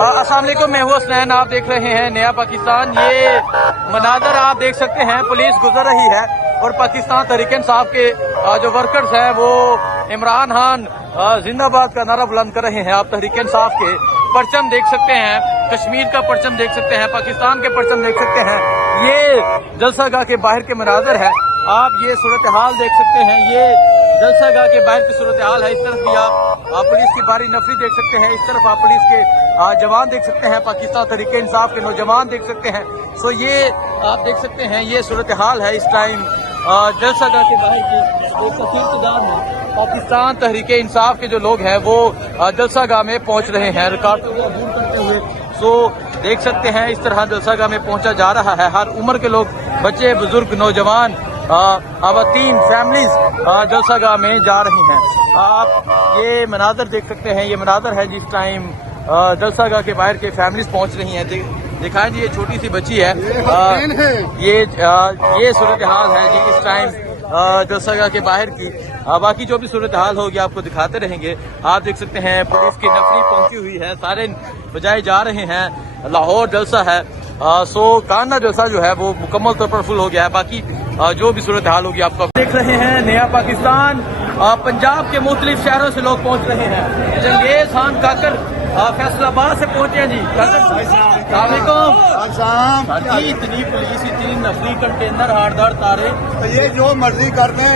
अस्सलाम वालेकुम, मैं हूँ हसनैन। आप देख रहे हैं नया पाकिस्तान। ये मनाजर आप देख सकते हैं, पुलिस गुजर रही है और पाकिस्तान तहरीक इंसाफ के जो वर्कर्स हैं वो इमरान खान जिंदाबाद का नारा बुलंद कर रहे हैं। आप तहरीक इंसाफ के परचम देख सकते हैं, कश्मीर का परचम देख सकते हैं, पाकिस्तान के परचम देख सकते हैं। ये जलसागाह के बाहर के मनाजर है। आप ये सूरत हाल देख सकते हैं, ये जलसागाह के बाहर की सूरत हाल है। इस तरफ भी आप पुलिस की भारी नफरी देख सकते हैं, इस तरफ आप पुलिस के जवान देख सकते हैं, पाकिस्तान तहरीक इंसाफ के नौजवान देख सकते हैं। सो ये आप देख सकते हैं, ये सूरत हाल है इस टाइम जलसागाह के बाहर की। एक कसीर तादाद में पाकिस्तान तहरीक इंसाफ के जो लोग हैं वो जलसागाह में पहुंच रहे हैं, रुकावटों को दूर करते हुए। सो देख सकते हैं इस तरह जलसागाह में पहुंचा जा रहा है। हर उम्र के लोग, बच्चे, बुजुर्ग, नौजवान, अवातीन, फैमिलीज जलसागाह में जा रही हैं। आप ये मनाजर देख सकते हैं, ये मनाजर है जिस टाइम जलसागाह के बाहर के फैमिलीज पहुंच रही हैं। दिखाएं जी, ये छोटी सी बच्ची है, ये सूरत हाल है जी इस टाइम जलसागाह के बाहर की। बाकी जो भी सूरत हाल होगी आपको दिखाते रहेंगे। आप देख सकते हैं पुलिस की नफरी पहुंची हुई है, सारे बजाए जा रहे हैं। लाहौर जलसा है, सो कान्हा जलसा जो है वो मुकम्मल तौर पर फुल हो गया है। बाकी जो भी सूरत हाल होगी आपको देख रहे हैं नया पाकिस्तान। पंजाब के मुख्तलिफ शहरों से लोग पहुंच रहे हैं। चंगेज खान काकर फैसलाबाद से पहुंचे हैं जी। इतनी पुलिस, इतनी नफरी, कंटेनर, हार्डदार तारे, ये जो मर्जी कर दें,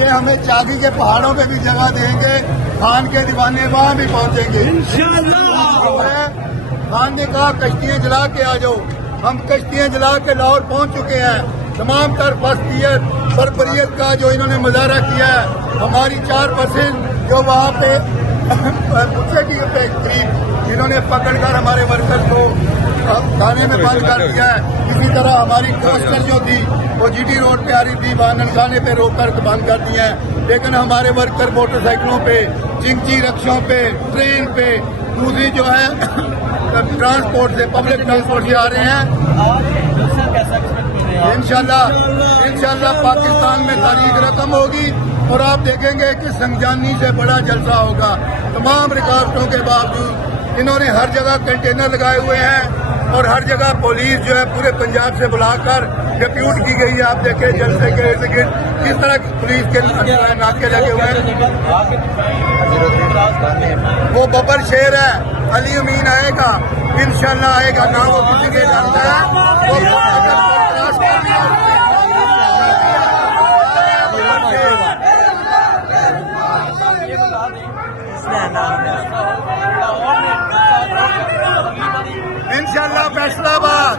ये हमें चांदी के पहाड़ों पे भी जगह देंगे। खान के दीवाने वहाँ भी पहुँचेंगे इंशाअल्लाह। खान ने कहा कश्तियाँ जला के आ जाओ, हम कश्तियाँ जला के लाहौर पहुँच चुके हैं। तमाम तर फस्तियत सरपरियत का जो इन्होंने मुजाहरा किया है, हमारी 4% जो वहाँ पे के करीब इन्होंने पकड़कर हमारे वर्कर्स को थाने में बंद कर दिया है। इसी तरह हमारी कोस्टर जो थी वो जीटी रोड पे आ रही थी, वहाँ ननकाने पे रोक कर बंद कर दिया है। लेकिन हमारे वर्कर मोटरसाइकिलों पे, चिंची रक्षों पे, ट्रेन पे, दूसरी जो है ट्रांसपोर्ट से, पब्लिक ट्रांसपोर्ट से आ रहे हैं। इंशाल्लाह पाकिस्तान में तारीख रकम होगी और आप देखेंगे कि संजानी से बड़ा जलसा होगा। तमाम रुकावटों के बावजूद इन्होंने हर जगह कंटेनर लगाए हुए हैं और हर जगह पुलिस जो है पूरे पंजाब से बुलाकर डिप्यूट की गई है। आप देखें जलसे के इर्द गिर्द किस तरह पुलिस के नाके लगे हुए हैं। वो बबर शेर है, अली अमीन आएगा, इंशाल्लाह आएगा ना, वो किसी के जानता है। इंशाल्लाह फैसलाबाद,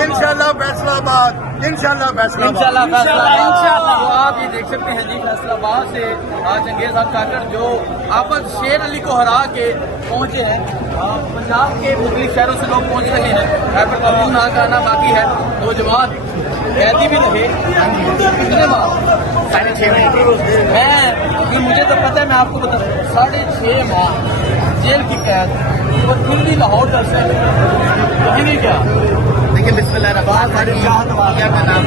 इंशाल्लाह फैसलाबाद, इंशाल्लाह फैसलाबाद, तो आप ये देख सकते हैं जी, फैसलाबाद से चंगेज खान काकर जो आपस शेर अली को हरा के पहुंचे हैं। पंजाब के मुख्तलिफ शहरों से लोग पहुंच रहे हैं। खैबर पख्तूनख्वा ना का आना बाकी है। नौजवान कैदी भी रहे कितने बार 6.5 महीने। मैं मुझे तो पता है, मैं आपको बता 6.5 माह जेल की कैद और फिर भी लाहौर जलसे कहीं नहीं क्या। देखिए बिस्मिल्लाह का नाम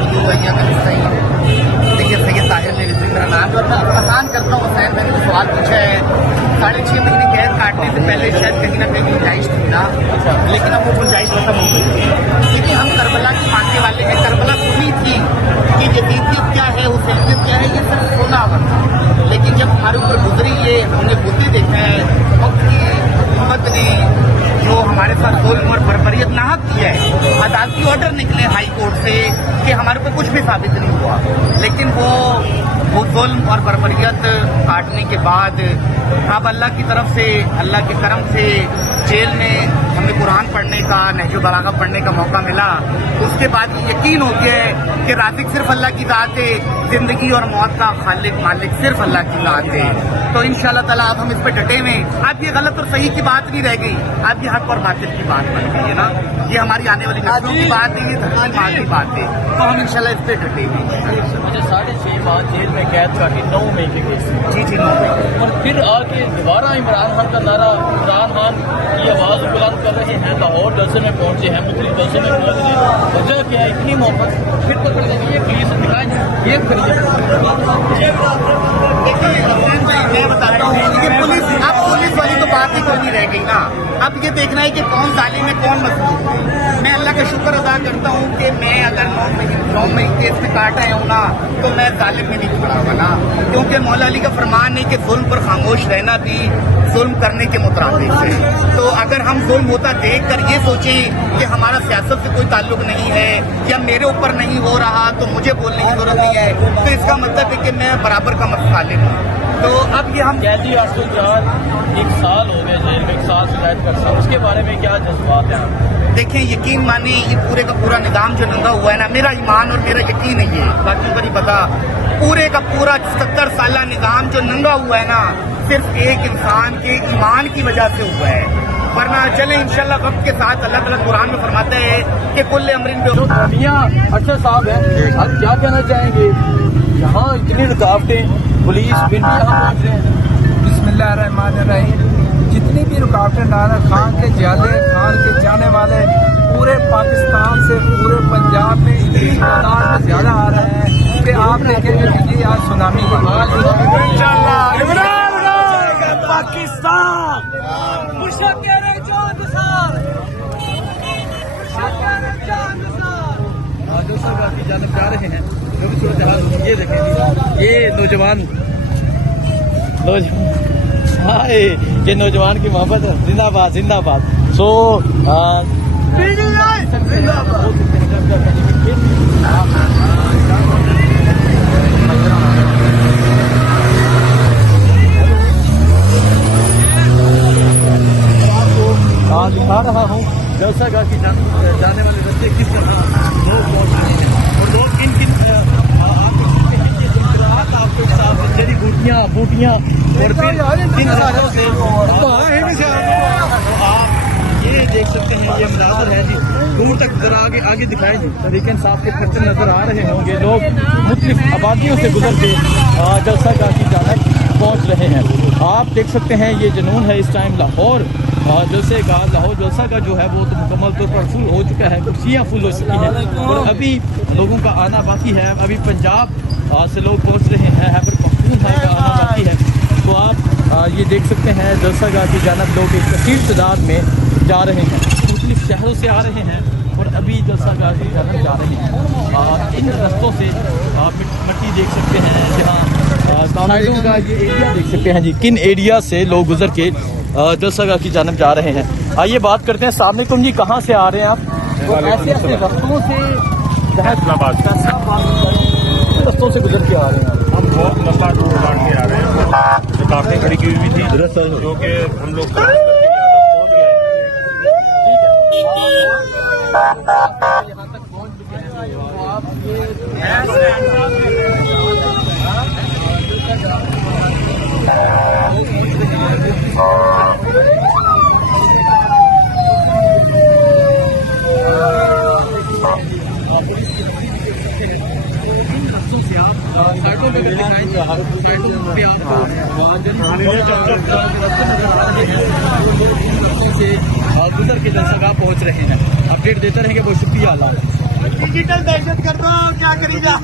देखिए सैयद ताहिर ने मेरा नाम है और मैं आसान करता हूँ। हुसैन मैंने जो सवाल पूछा है, 6.5 महीने कैद काटने से पहले शायद कहीं ना कहीं गुंजाइश थी ना, लेकिन अब वो गुंजाइश खत्म हो गई है क्योंकि हम करबला के मानने वाले हैं। करबला सुनी थी कि जदीदियत क्या है, हुसैनियत क्या है, ये सिर्फ सुना हुआ था। लेकिन जब हमारे ऊपर गुजरी है, हमने खुद ही देखा है वक्त की हुकूमत ने जो हमारे साथ जुल्म और बर्बरियत नाहक किया है। अदालती ऑर्डर निकले हाई कोर्ट से कि हमारे ऊपर कुछ भी साबित नहीं हुआ, लेकिन वो जुल्म और बर्बरियत काटने के बाद अब अल्लाह की तरफ से, अल्लाह के करम से जेल में हमें कुरान पढ़ने का, नहज बलागा पढ़ने का मौका मिला। उसके बाद यकीन हो गया है कि राज़िक सिर्फ अल्लाह की ज़ात है, जिंदगी और मौत का खालिक मालिक सिर्फ अल्लाह की ज़ात है। तो इंशाअल्लाह ताला अब हम इस पर डटे हुए। अब ये गलत और सही की बात नहीं रह गई, अब ये हक और बातिल की बात बन गई है ना। ये हमारी आने वाली नस्लों की बात है, ये धरती माँ की बात है। तो हम इंशाल्लाह इस पर डटे हुए। मुझे 6.5 माह जेल में कैद काटी, 9 महीने की। जी 9 महीने। और फिर आके दोबारा इमरान खान का नारा, इमरान खान की आवाज़ बुलंद कर रहे हैं। लाहौर जलसे में पहुंचे हैं, मुख्तलिफ जलसे में पहुंच गए। वजह क्या है, इतनी मोहब्बत फिर पकड़ लेंगे। प्लीज दिखाएं, ये करिए। मैं बताता हूँ कि पुलिस, अब पुलिस वाली तो बात ही कोई नहीं रह गई ना। اب یہ دیکھنا ہے کہ کون ظالم ہے کون مظلوم ہے. میں اللہ کا شکر ادا کرتا ہوں کہ میں اگر 9 مئی کیس میں کاٹا ہے نا تو میں ظالم میں نہیں پڑا ہوا نا, کیونکہ مولا علی کا فرمان ہے کہ ظلم پر خاموش رہنا بھی ظلم کرنے کے مترادف ہے. تو اگر ہم ظلم ہوتا دیکھ کر یہ سوچیں کہ ہمارا سیاست سے کوئی تعلق نہیں ہے یا میرے اوپر نہیں ہو رہا تو مجھے بولنے کی ضرورت نہیں ہے, تو اس کا مطلب ہے کہ میں برابر کا متخالف ہوں. تو اب یہ ہم قیدی ارسل جان 1 سال ہو گئے جیل میں, 1 سال شکایت کرتا ہوں, اس کے بارے میں کیا جذبات ہیں؟ دیکھیں, یقین مانیں یہ پورے کا پورا نظام جو ننگا ہوا ہے نا, میرا ایمان اور میرا یقین نہیں ہے, باقی کو نہیں پتا, پورے کا پورا 70 سالہ نظام جو ننگا ہوا ہے نا صرف ایک انسان کے ایمان کی وجہ سے ہوا ہے. ورنہ چلیں انشاءاللہ وقت کے ساتھ اللہ تعالیٰ قرآن میں فرماتا ہے کہ کل امرن پہ. میاں ارشد صاحب ہیں, آپ کیا کہنا چاہیں گے؟ یہاں اتنی رکاوٹیں, پولیس پھر بھی یہاں پہنچ رہے ہیں. بسم اللہ الرحمن الرحیم. جتنی بھی رکاوٹیں نارا خان کے جالے خان کے جانے والے پورے پاکستان سے پورے پنجاب میں اتنی تعداد میں زیادہ آ رہے ہیں کہ آپ دیکھیں گے کہ یہ آج سونامی کا حال پاکستان جو سرکار کی جانب جا رہے ہیں, جو بھی صورتحال یہ دیکھیں, یہ نوجوان یہ نوجوان کی محبت ہے. زندہ باد زندہ باد. سو دکھا رہا ہوں جلسہ گاہ کی جانے والے رستے کس طرح لوگ پہنچ رہے ہیں, اور لوگ کن کن آپ کے ساتھ جڑی بوٹیاں اور پھر کن سالوں سے آپ یہ دیکھ سکتے ہیں. یہ مناظر ہے جی, دور تک ذرا آگے دکھائیں جی. تحریک انصاف کے خرچے نظر آ رہے ہوں گے, لوگ مختلف آبادیوں سے گزر کے جلسہ گاہ کی جانب پہنچ رہے ہیں. آپ دیکھ سکتے ہیں یہ جنون ہے اس ٹائم لاہور جلسے کا. لاہور جلسہ کا جو ہے وہ تو مکمل طور پر فل ہو چکا ہے, کرسیاں فل ہو چکی ہیں, اور ابھی لوگوں کا آنا باقی ہے. ابھی پنجاب سے لوگ پہنچ رہے ہیں, خیبر پختونخوا کا آنا باقی ہے. تو آپ یہ دیکھ سکتے ہیں جلسہ گاہ کی جانب لوگ ایک کثیر تعداد میں جا رہے ہیں, مختلف شہروں سے آ رہے ہیں اور ابھی جلسہ گاہ کی جانب جا رہے ہیں. ان رستوں سے آپ مٹی دیکھ سکتے ہیں, جہاں کانگریسوں کا یہ ایریا دیکھ سکتے ہیں جی, کن ایریا سے لوگ گزر کے جلسہ گاہ کی جانب جا رہے ہیں. آئیے بات کرتے ہیں. السلام علیکم جی, کہاں سے آ رہے ہیں آپ؟ ایسے رستوں سے رستوں سے گزر کے آ رہے ہیں. ہم بہت لمبا ٹور کاٹ کے آ رہے ہیں, رکاوٹیں کھڑی کی ہوئی تھی جو کہ ہم لوگ کراس کر کے یہاں تک پہنچ گئے. یہاں تک پہنچ چکے ہیں تو آپ گزر کے جلسہ گاہ پہنچ رہے ہیں. اپڈیٹ دیتے رہیں گے, بہت شکریہ. اللہ ڈیجیٹل دہشت گردوں کیا کری جا